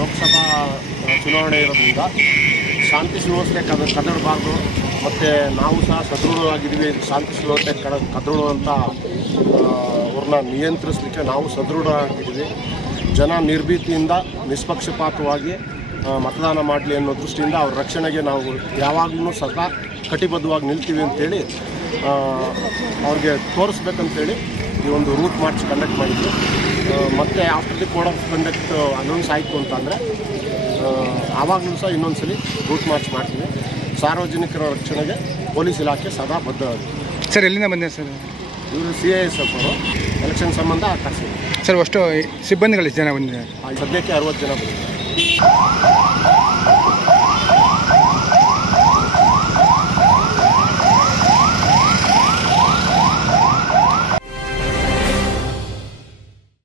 ಲೋಕಸಭಾ ಚುನಾವಣೆ ಇರೋದ್ರಿಂದ ಶಾಂತಿ ಸುವ್ಯವಸ್ಥೆ ಕದಡಬಾರ್ದು, ಮತ್ತು ನಾವು ಸಹ ಸದೃಢವಾಗಿದ್ದೀವಿ, ಶಾಂತಿ ಸುವ್ಯವಸ್ಥೆ ಕದಡುವಂಥ ಅವ್ರನ್ನ ನಿಯಂತ್ರಿಸಲಿಕ್ಕೆ ನಾವು ಸದೃಢವಾಗಿದ್ದೀವಿ. ಜನ ನಿರ್ಭೀತಿಯಿಂದ ನಿಷ್ಪಕ್ಷಪಾತವಾಗಿ ಮತದಾನ ಮಾಡಲಿ ಅನ್ನೋ ದೃಷ್ಟಿಯಿಂದ ಅವ್ರ ರಕ್ಷಣೆಗೆ ನಾವು ಯಾವಾಗಲೂ ಸದಾ ಕಟಿಬದ್ಧವಾಗಿ ನಿಲ್ತೀವಿ ಅಂತೇಳಿ ಅವ್ರಿಗೆ ತೋರಿಸ್ಬೇಕಂತೇಳಿ ಈ ಒಂದು ರೂಟ್ ಮಾರ್ಚ್ ಕಂಡಕ್ಟ್ ಮಾಡಿದ್ವಿ. ಮತ್ತು after the code of conduct announce ಆಯಿತು ಅಂತಂದರೆ ಆವಾಗಲೂ ಸಹ ಇನ್ನೊಂದು ರೂಟ್ ಮಾರ್ಚ್ ಮಾಡ್ತೀವಿ. ಸಾರ್ವಜನಿಕರ ರಕ್ಷಣೆಗೆ ಪೊಲೀಸ್ ಇಲಾಖೆ ಸದಾ ಬದ್ಧವಾಗಿದೆ. ಸರ್ ಎಲ್ಲಿಂದ ಬಂದಿದೆ ಸರ್? ಇವರು CISF ಅವರು ಎಲೆಕ್ಷನ್ ಸಂಬಂಧ ಕರೆಸಿದ್ರು ಸರ್. ಅಷ್ಟು ಸಿಬ್ಬಂದಿಗಳು ಎಷ್ಟು ಜನ ಬಂದಿದ್ದಾರೆ? ಸದ್ಯಕ್ಕೆ 60 ಜನ ಬಂದಿದ್ದಾರೆ.